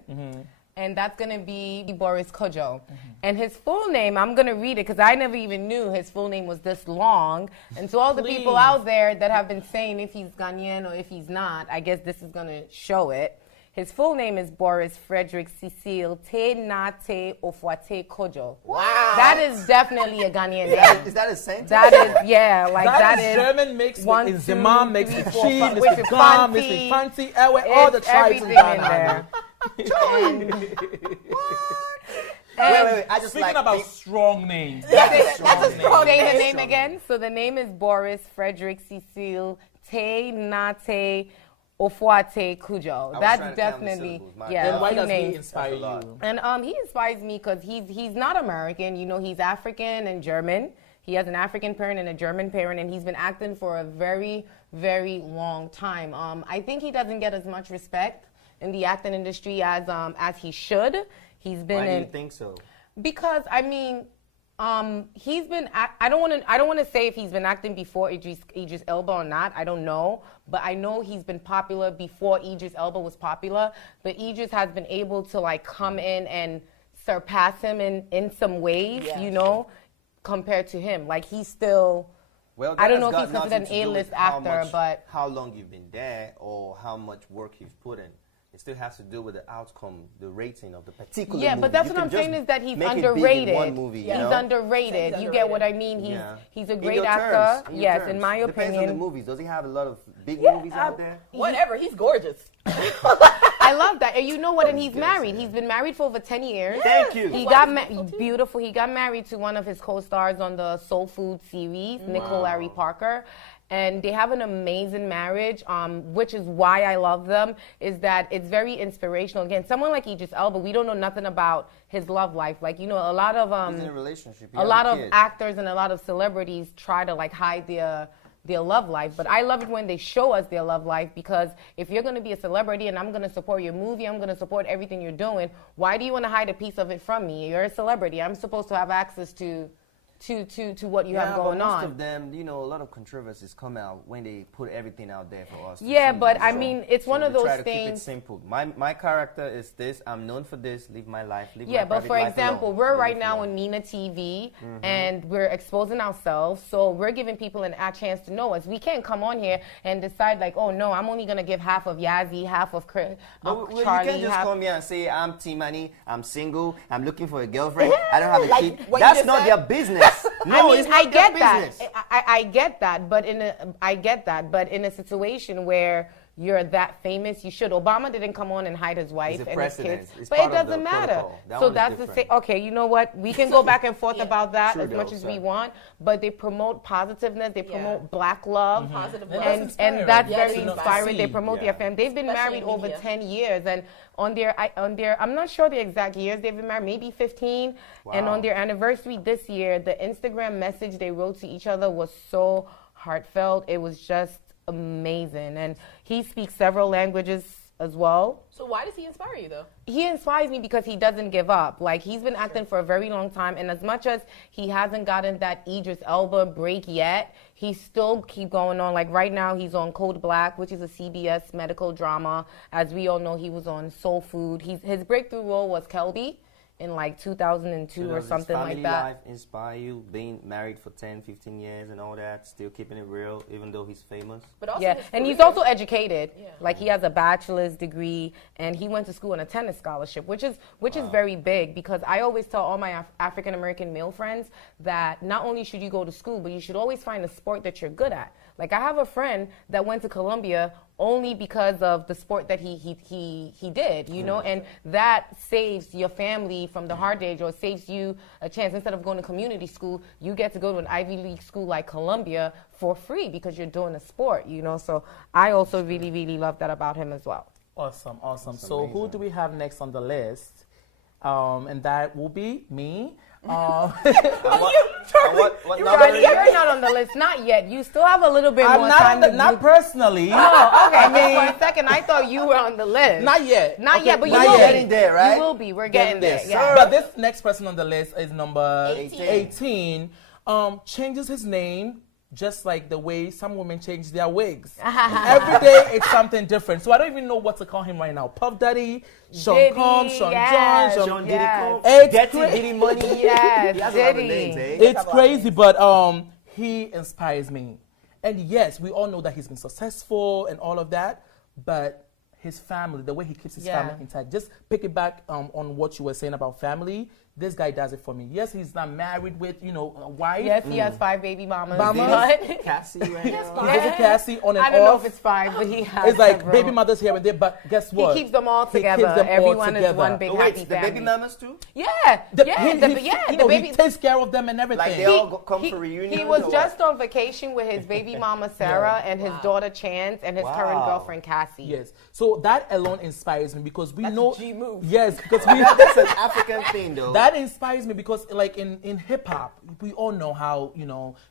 And that's going to be Boris Kodjoe. And his full name, I'm going to read it because I never even knew his full name was this long. And to all the people Please. out there that have been saying if he's Ghanaian or if he's not, I guess this is going to show it. His full name is Boris Frederick Cecile Te Nate Ofuate Kodjoe. Wow. That is definitely a Ghanaian name. Is that a sentence? That is, yeah, like that is is German mixed one, with two, Zimam mixed three, with four, Chi, five, Mr. with Gam, Fancy. Mr. Fancy, Ewe, all the It's tribes in everything Ghana. in there. Wait. I just Speaking like about think- strong names. That's a strong Say the name. name again. So the name is Boris Frederick Cecile Te Nate Ofuate Kodjoe. was That's trying to count the definitely syllables. My yeah. And a why few does he names. inspire That's a lot. you? And he inspires me because he's not American. You know, he's African and German. He has an African parent and a German parent, and he's been acting for a very, very long time. I think he doesn't get as much respect in the acting industry as he should. He's been Why do in you think so? because I mean, he's been. I don't want to say if he's been acting before Idris Elba or not. I don't know, but I know he's been popular before Idris Elba was popular. But Idris has been able to like come in and surpass him in some ways, Yes. you know, compared to him. Like he's still. Well, I don't that know has if he's got considered nothing an to do with A-list how actor, much- but how long you've been there or how much work you've put in. It still has to do with the outcome, the rating of the particular yeah, movie. but that's You what can I'm saying just is that he's make it big in underrated. one movie, you He's know? underrated. He's You get what I underrated. mean? Yeah. He's a In great your actor. terms, in your Yes, terms. in my Depends on the opinion. movies. Does he have a lot of big Yeah, movies out there? Whatever, he's gorgeous. I love that. And you know what? And he's married. He's been married for over 10 years. Thank you. He got beautiful. He got married to one of his co-stars on the Soul Food series, Nicole Larry Parker. And they have an amazing marriage, which is why I love them, is that it's very inspirational. Again, someone like Idris Elba, we don't know nothing about his love life. Like, you know, a lot of He's in a relationship. He a has lot of kid. actors and a lot of celebrities try to like hide their love life, but I love it when they show us their love life, because if you're going to be a celebrity and I'm going to support your movie, I'm going to support everything you're doing, why do you want to hide a piece of it from me? You're a celebrity. I'm supposed to have access to what you have going but most on. of them, you know, a lot of controversies come out when they put everything out there for us. to Yeah, see. but I So- mean, it's so one of they try those to keep it things. simple. My character is this. I'm known for this. Live my life. Live Yeah, my but private for life example, alone. we're Live right it now alone. on MinaTV, and we're exposing ourselves. So we're giving people a chance to know us. We can't come on here and decide like, oh no, I'm only gonna give half of Yazzie, half of Chris, But well, Charlie. you can't just half- come here and say I'm T-Money, I'm single, I'm looking for a girlfriend, I don't have a Like kid. what you That's just not said? their business. No, I mean, it's I not get their that. business. I get that, but in a situation where you're that famous, you should. Obama didn't come on and hide his wife It's a and his precedent. kids, It's but it part of the doesn't matter. protocol. That So one is that's the same. different. Okay, you know what? We can go back and forth about that True as much though, as we sorry. want, but they promote positiveness. They promote black love. Positive And love. that's And inspiring. that's Yeah, very it's inspiring. They inspiring. promote Yeah. their family. They've been Especially married in over media. 10 years, and on their, I'm not sure the exact years they've been married, maybe 15. And Wow. on their anniversary this year, the Instagram message they wrote to each other was so heartfelt. It was just amazing. And he speaks several languages as well. So why does he inspire you, though? He inspires me because he doesn't give up. Like, he's been acting for a very long time, and as much as he hasn't gotten that Idris Elba break yet, he still keep going on. Like, right now, he's on Code Black, which is a CBS medical drama. As we all know, he was on Soul Food. His breakthrough role was Kelby in like 2002 or something like that. Life inspire you, being married for 10, 15 years and all that, still keeping it real, even though he's famous? But also Yeah, and he's also educated. Yeah. Like, he has a bachelor's degree, and he went to school on a tennis scholarship, which is very big, because I always tell all my African American male friends that not only should you go to school, but you should always find a sport that you're good at. Like, I have a friend that went to Columbia only because of the sport that he did, you know, and that saves your family from the hard days, or saves you a chance. Instead of going to community school, you get to go to an Ivy League school like Columbia for free because you're doing a sport, you know. So I also really, really love that about him as well. Awesome. That's So amazing. who do we have next on the list? And that will be me. What You're number is You're not on the list, not yet. You still have a little bit I'm more not time. not personally. Oh, okay. I mean, for a second, I thought you were on the list. Not yet. Not Okay, yet, but you not will yet. be. Getting there, right? You will be. We're getting there. Getting Yeah. there. But this next person on the list is number 18. 18. Changes his name just like the way some women change their wigs. Every day it's something different. So I don't even know what to call him right now. Puff Daddy, Sean Diddy, Combs, Sean yes, John, Sean yes. Diddy Combs, It's Getty, cra- Diddy Money. Yes, He has a lot of Diddy. names, eh? It's crazy, but he inspires me. And yes, we all know that he's been successful and all of that, but his family, the way he keeps his family intact. Just pick it back on what you were saying about family. This guy does it for me. Yes, he's not married with, a wife. Yes, he has 5 baby mamas. Mamas. Cassie right now. He visit Cassie on and I don't know off. if it's 5, but he has It's like several. baby mothers here and there, but guess what? He keeps them all He together. keeps them all Everyone is together. one big Oh, happy wait, the family. baby mamas too? Yeah, The- yeah, he, the he baby. takes care of them and everything. Like they all come for reunions? He was or just what? on vacation with his baby mama Sarah and his daughter Chance and his current Wow. girlfriend Cassie. Yes. So that alone inspires me because we That's know. a G move. Yes, because we. That's an African thing, though. That inspires me because, like in hip hop, we all know how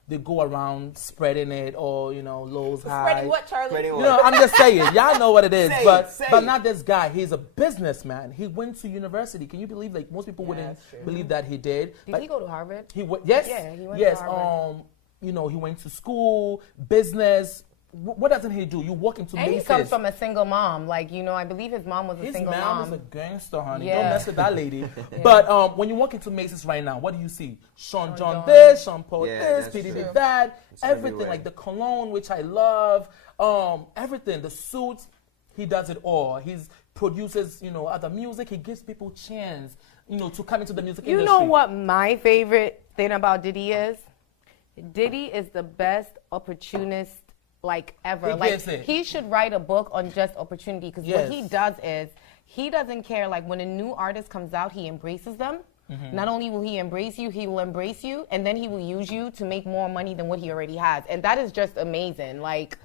they go around spreading it or lows highs. Spreading what, Charlie? Spreading what? I'm just saying, y'all know what it is, Say but it. not this guy. He's a businessman. He went to university. Can you believe? Like most people wouldn't that's true. believe that he did. Did Like, he go to Harvard? He went. Yes. Yeah, he went to yes. Harvard. He went to school, business. What doesn't he do? You walk into And he Macy's. comes from a single mom. Like, I believe his mom was a His single mom mom. is a gangster, honey. Yeah. Don't mess with that lady. But when you walk into Macy's right now, what do you see? Sean John John. this, Sean Paul Yeah, this, that's P.D. true. did that. It's Everything, everywhere. like the cologne, which I love. Everything, the suits, he does it all. He produces, other music. He gives people chance, to come into the music You industry. know what my favorite thing about Diddy is? Diddy is the best opportunist ever. He gives it. He should write a book on just opportunity because Yes. what he does is he doesn't care. Like when a new artist comes out, he embraces them. Mm-hmm. Not only will he embrace you, he will embrace you, and then he will use you to make more money than what he already has. And that is just amazing.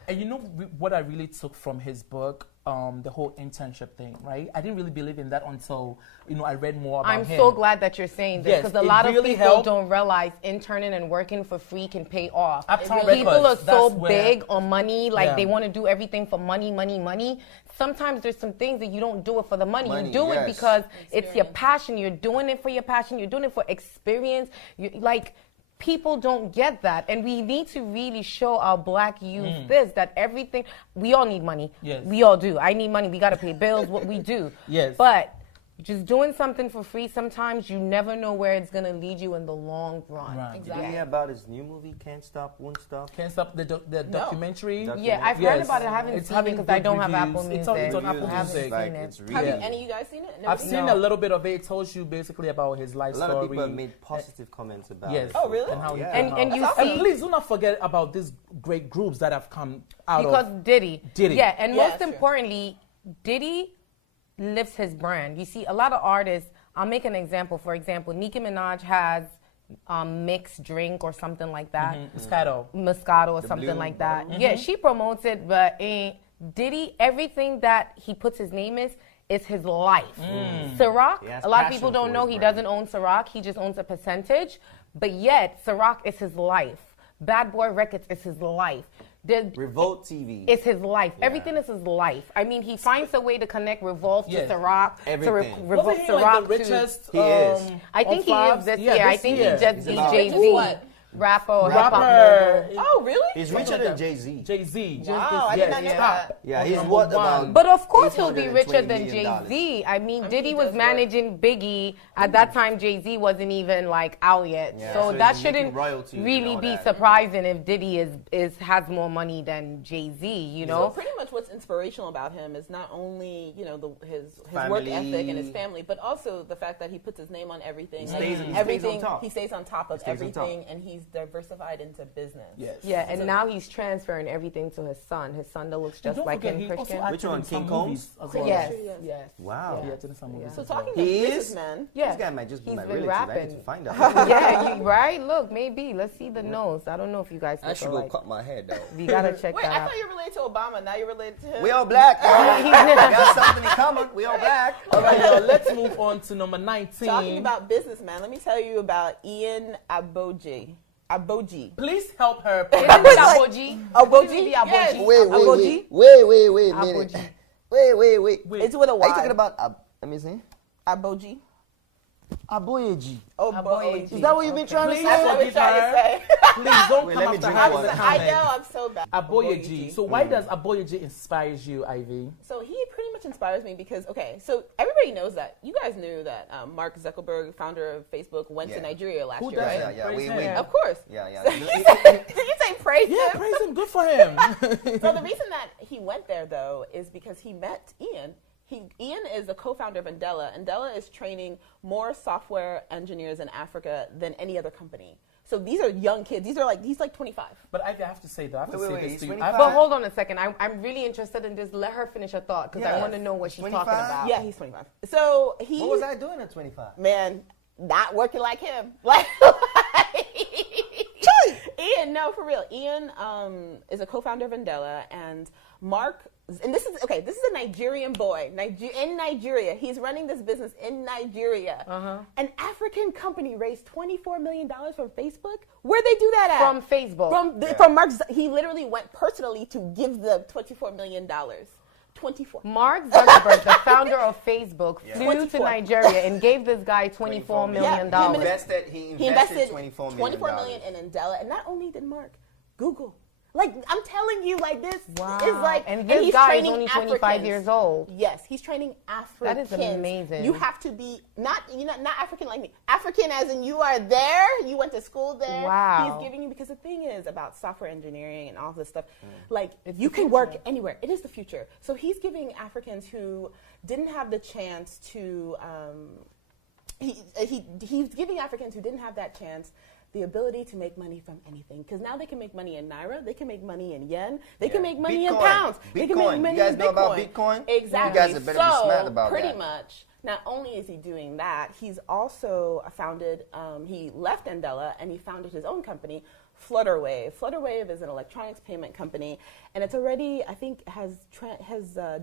And what I really took from his book, the whole internship thing, right? I didn't really believe in that until, I read more about I'm him. so glad that you're saying this Yes, because a it lot of really people helped. don't realize interning and working for free can pay off. Uptown People are Records, so that's where- big on money, Yeah. they want to do everything for money, money, money. Sometimes there's some things that you don't do it for the money. Money, You do it yes. because it's your passion. You're doing it for your passion. You're doing it for experience. People don't get that. And we need to really show our black youth that everything, we all need money. Yes. We all do. I need money. We got to pay bills, what we do. Yes. But just doing something for free, sometimes you never know where it's going to lead you in the long run. Right. Did you hear about his new movie, Can't Stop, Won't Stop? Can't Stop the documentary. Yeah, I've heard about it. I haven't seen it because I don't have Apple Music. It's on Apple I haven't Music. seen it. It's really, Have Yeah. any of you guys seen it? Never I've seen seen it? a little bit of it. It tells you basically about his life a lot story. of people have made positive comments about Yes. it. Oh, really? And how he Yeah. came And out. you And see, please do not forget about these great groups that have come out because of. Diddy. Diddy. Yeah, and Yeah, most true. importantly, Diddy lifts his brand. You see, a lot of artists, I'll make an example. For example, Nicki Minaj has mixed drink or something like that. Moscato. Moscato or The something blue like that. bottle? Yeah, she promotes it, but Diddy, everything that he puts his name is his life. Ciroc, He has a lot of passion people for don't his know he brand. doesn't own Ciroc. He just owns a percentage. But yet, Ciroc is his life. Bad Boy Records is his life. Revolt TV. It's his life. Everything is his life. I mean, he finds a way to connect Revolve to Ciroc. Everything. Revolve Wasn't he like the Ciroc richest? He is. I think he is this year. I think he just beat He's Jay-Z. what? Rapper or Rapper. hip-hop mogul. Oh, really? He's richer than Jay-Z. Jay-Z. Wow, I did not know that. Yeah, he's Number what one. about? But of course he'll be $820 richer than million. Jay-Z. I mean, Diddy he was does managing Biggie. At that time, Jay-Z wasn't even like out yet. Yeah, so so that he's making shouldn't royalties and really all be that. surprising if Diddy has more money than Jay-Z, you So know? pretty much what's inspirational about him is not only, you know, his work Family. ethic and his family, but also the fact that he puts his name on everything. He stays everything on top. He stays on top of Stays on top. everything, and he's diversified into business. Yes. Yeah, and now he's transferring everything to his son. His son that looks And just don't like forget, him, he also Christian. acted Which one, in some King Combs? movies as well. Yes, Yes. yes. Wow. He acted in some movies So as well. talking He of is? businessmen, Yeah. This guy might just be He's my been relative. I need rapping. to find out. Yeah, you right? Look, maybe. Let's see the nose. I don't know if you guys I look should go alike. cut my hair though. You gotta check wait, that I out. thought you were related to Obama. Now you're related to him. We all black. Y'all. We got something in common. We all black. All right, y'all, let's move on to number 19. Talking about businessmen, let me tell you about Ian Aboji. Please help her. Isn't it Aboji? Aboji? Yes. Aboji? Wait a Aboji. minute. Wait. It's with a Y. Are you talking about, let me see? Aboji. Aboyeji. Aboji. Is that what you've been trying to Please say? That's what we're forgive trying to her. say. Please don't Wait, come let me after drink her water. with the I comment. know, I'm so bad. Aboyeji. So why does Aboyeji inspires you, Ivy? So he pretty much inspires me because, okay, so everybody knows that. You guys knew that Mark Zuckerberg, founder of Facebook, went to Yeah. Nigeria last Who year, doesn't? right? Yeah, Praise we him. Of course. Yeah. Did you say praise Yeah, him? praise him. Good for him. So the reason that he went there, though, is because he met Ian. Ian is the co-founder of Andela. Andela is training more software engineers in Africa than any other company. So these are young kids. He's like 25. But I have to say though, I have to Wait, say wait, this he's to you. 25? I've- But hold on a second. I'm really interested in this. Let her finish her thought because I Yeah. want to know what she's 25? talking about. Yeah, he's 25. So he. What was I doing at 25? Man, not working like him. Like Ian, no, for real. Ian is a co-founder of Andela, and Mark, and this is a Nigerian boy in Nigeria. He's running this business in Nigeria. An African company raised $24 million from Facebook. Where'd they do that at? From Facebook. From Mark. He literally went personally to give the $24 million. 24. Mark Zuckerberg, the founder of Facebook, flew 24. to Nigeria and gave this guy $24 million. Yeah, He invested $24 million. $24 million in Andela, and not only did Mark, Google. Like, I'm telling you, like, this Wow. is like, and this he's guy is training only 25 Africans. years old. Yes, he's training Africans. That is amazing. You have to be not African like me. African as in you are there, you went to school there. Wow. He's giving you, because the thing is about software engineering and all this stuff, like, you can work anywhere. It is the future. So he's giving Africans who didn't have the chance to, he's giving Africans who didn't have that chance the ability to make money from anything, because now they can make money in naira, they can make money in yen, they can make money in pounds, they can make money You guys in know about Bitcoin. Bitcoin? Exactly. You guys had better be smart about pretty that. much, not only is he doing that, he's also founded. He left Andela and he founded his own company, Flutterwave. Flutterwave is an electronics payment company, and it's already, I think, has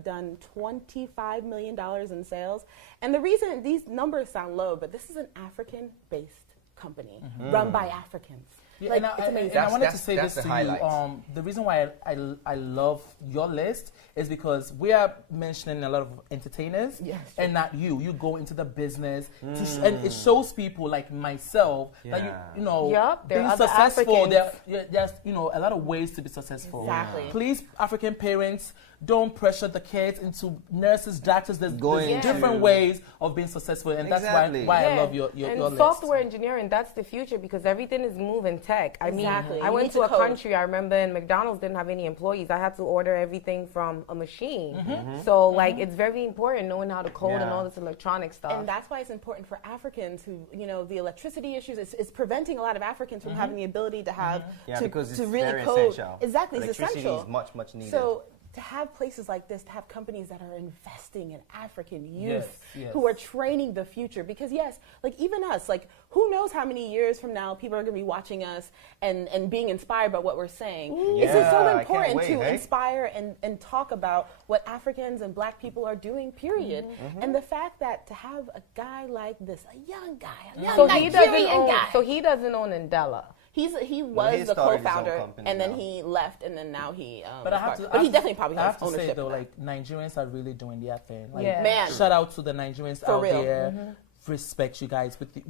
done $25 million in sales. And the reason these numbers sound low, but this is an African-based company run by Africans. Yeah, Like, and it's amazing. and I wanted to That's- say that's this the to you. highlights. The reason why I love your list is because we are mentioning a lot of entertainers, Yes, and not you. You go into the business, and it shows people like myself that Yeah. you know Yup, there being are other successful. Africans. There's a lot of ways to be successful. Exactly. Please, African parents, don't pressure the kids into nurses, doctors. There's Going different to- ways of being successful, and Exactly. that's why I Yeah. love your and list. software engineering, that's the future because everything is moving tech. I mean, Exactly. I You went need to to a code. country, I remember, and McDonald's didn't have any employees. I had to order everything from a machine. Mm-hmm. So, like, it's very important knowing how to code and Yeah. all this electronic stuff. And that's why it's important for Africans who, the electricity issues is preventing a lot of Africans from having the ability to have Yeah, to, because it's to really very code. essential. Exactly, it's Electricity essential. is much, much needed. So to have places like this, to have companies that are investing in African youth yes. who are training the future, because yes, like even us, like who knows how many years from now people are going to be watching us and being inspired by what we're saying. It's just so Yeah, I can't important wait, to hey? inspire and talk about what Africans and black people are doing, period. And the fact that to have a guy like this, a young guy, a young so Nigerian guy. he doesn't own Andela. He he was the started his own co-founder, company and then now. he left, and then now he. But I have to. But he I definitely probably I has have to ownership. say though, in that. like Nigerians are really doing their thing. Like, Yeah. Man. shout out to the Nigerians For out real. there. Respect you guys with the,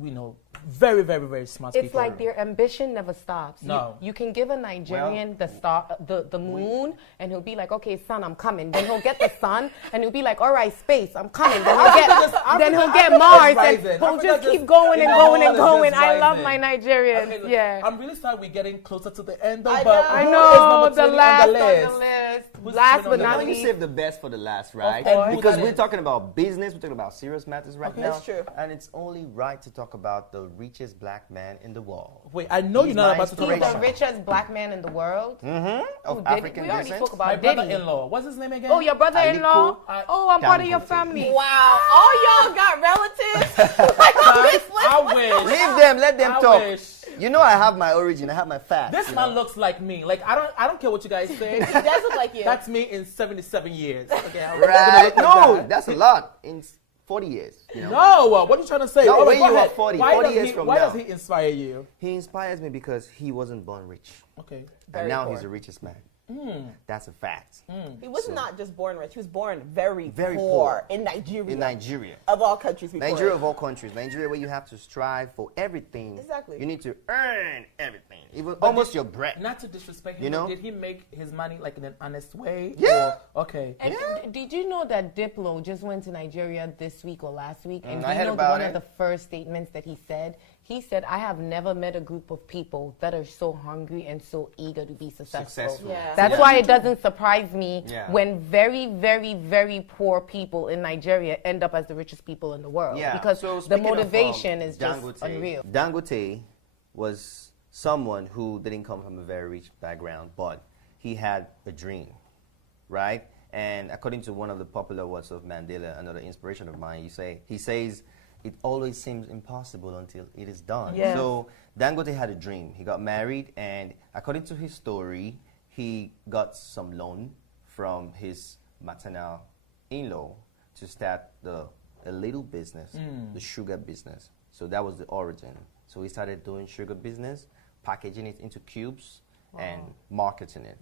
very, very, very smart It's people. like their ambition never stops. No. You can give a Nigerian the moon, and he'll be like, okay, sun, I'm coming. Then he'll get the sun, and he'll be like, all right, space, I'm coming. Then he'll get Mars, and rising. he'll Africa just just- keep going and you know, going and all is going. just I love rising. my Nigerians. Okay, look, Yeah. I'm really sorry we're getting closer to the end though, I but know. I who is know, number the 20 last on the list? Who's Last 20 but on the not No, you least. save the best for the last, right? course. And who Because that we're is? talking about business, we're talking about serious matters right now. That's true. And it's only right to talk about the richest black man in the world. Wait, I know you're not my about to talk He's about the richest black man in the world. Of Who, Diddy? African We already descent. spoke my about Diddy. brother-in-law. What's his name again? Oh, your brother-in-law? Aliko Oh, I'm part of your Dangote. family. Wow, all y'all got relatives. Like, on this list. I wish. Leave them, let them I talk. wish. You know I have my origin, I have my facts. This you man know? looks like me. Like I don't care what you guys say. He does look like you. That's me in 77 years. Okay, I'm Right. gonna look like No, that. that's a lot. In 40 years, you know. No, what are you trying to say? No, All when go you are ahead. 40, why 40 does years he, from why now. does he inspire you? He inspires me because he wasn't born rich. Okay. Very And now poor. he's the richest man. That's a fact. He was not just born rich. He was born very, Very poor poor. in Nigeria. In Nigeria. Of all countries, we Nigeria poor. of all countries. Nigeria where you have to strive for everything. Exactly. You need to earn everything. Even almost your bread. Not to disrespect him, You know? but did he make his money like in an honest way? Yeah. Or, okay. And did you know that Diplo just went to Nigeria this week or last week? And I you heard know about one it. of the first statements that he said? He said, I have never met a group of people that are so hungry and so eager to be successful. Yeah. That's Yeah. why it doesn't surprise me Yeah. when very, very, very poor people in Nigeria end up as the richest people in the world. Yeah. Because So the speaking of, motivation is just Dangote, unreal. Dangote was someone who didn't come from a very rich background, but he had a dream, right? And according to one of the popular words of Mandela, another inspiration of mine, he says, it always seems impossible until it is done. Yes. So Dangote had a dream. He got married, and according to his story, he got some loan from his maternal in-law to start a little business, the sugar business. So that was the origin. So he started doing sugar business, packaging it into cubes, and marketing it.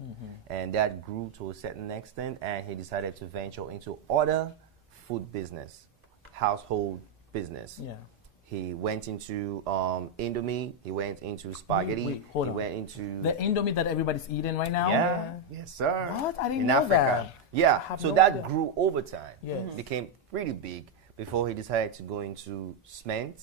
And that grew to a certain extent, and he decided to venture into other food business, household business. Yeah. He went into Indomie, he went into spaghetti, Wait, hold he on. went into... The Indomie that everybody's eating right now? Yeah. Yes, sir. What? I didn't In know Africa. that. Yeah. have So no that idea. grew over time. Yes. Became pretty big before he decided to go into cement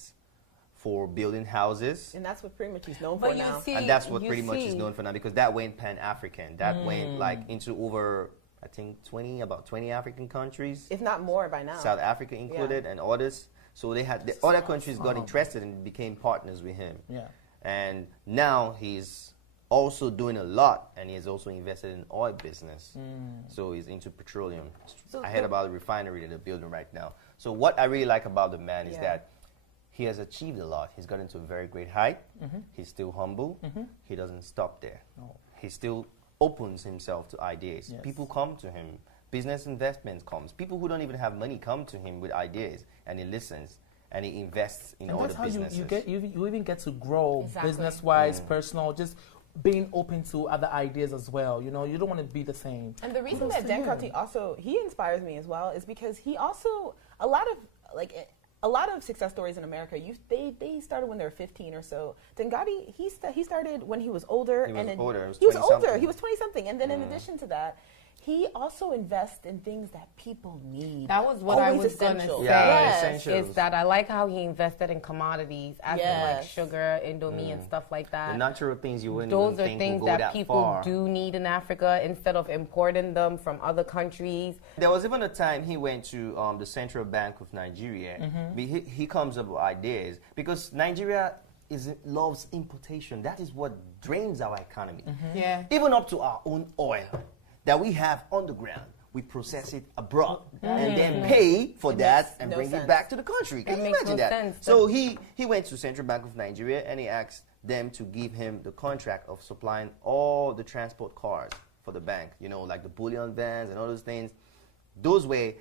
for building houses. And that's what pretty much he's known for But you now. see, And that's what you pretty much is see- known for now because that went pan-African. That went like into over, I think, about 20 African countries. If not more by now. South Africa included and others. So they had the other countries got interested and became partners with him. Yeah. And now he's also doing a lot, and he's also invested in oil business. So he's into petroleum. So I heard about the refinery that they're building right now. So what I really like about the man is Yeah. that he has achieved a lot. He's gotten to a very great height. He's still humble. He doesn't stop there. He still opens himself to ideas. Yes. People come to him. Business investments comes. People who don't even have money come to him with ideas, and he listens and he invests in And all that's the how businesses. you even get to grow Exactly. business-wise, personal, just being open to other ideas as well. You know, you don't want to be the same. And the reason Kudos that to him. Dangote also he inspires me as well is because he also a lot of success stories in America. They started when they were 15 or so. Dangote he started when he was older. He was and then older. He was He was 20 older. something. He was 20 something. And then in addition to that, he also invests in things that people need. That was what I Always was going to essential. say. Yeah, Yes. essentials. Is that I like how he invested in commodities, as in like Yes. sugar, Indomie, and stuff like that. The natural things you wouldn't Those even are think things will go that people far. do need in Africa instead of importing them from other countries. There was even a time he went to the Central Bank of Nigeria. He comes up with ideas because Nigeria loves importation. That is what drains our economy. Yeah. Even up to our own oil that we have on the ground. We process it abroad and then pay for that makes and no bring sense. it back to the country. Can It you makes imagine no that? sense. So he went to Central Bank of Nigeria and he asked them to give him the contract of supplying all the transport cars for the bank, you know, like the bullion vans and all those things. Those were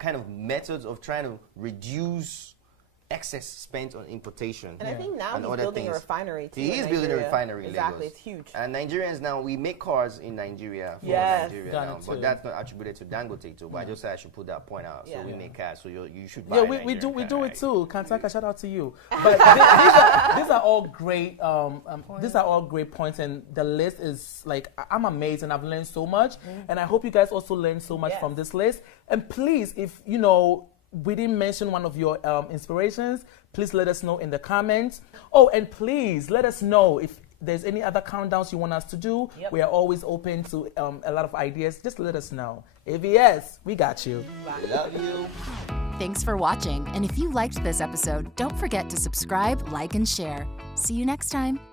kind of methods of trying to reduce excess spent on importation. And I think now and he's other building a things. refinery too. He in is building a Nigeria. refinery in Exactly, Lagos. it's huge. And Nigerians now, we make cars in Nigeria for Yes. Nigeria Ghana now. too. But that's not attributed to Dangote too. But I just said I should put that point out. Yeah. So we make cars. So you should buy Yeah, a we Nigerian do car. it too. Kantaka, shout out to you. But these are all great. These are all great points, and the list is like I'm amazed, and I've learned so much. And I hope you guys also learned so much Yes. from this list. And please, if we didn't mention one of your inspirations, please let us know in the comments. Oh, and please let us know if there's any other countdowns you want us to do. Yep. We are always open to a lot of ideas. Just let us know. If yes, we got you. We love you. Thanks for watching, and if you liked this episode, don't forget to subscribe, like, and share. See you next time.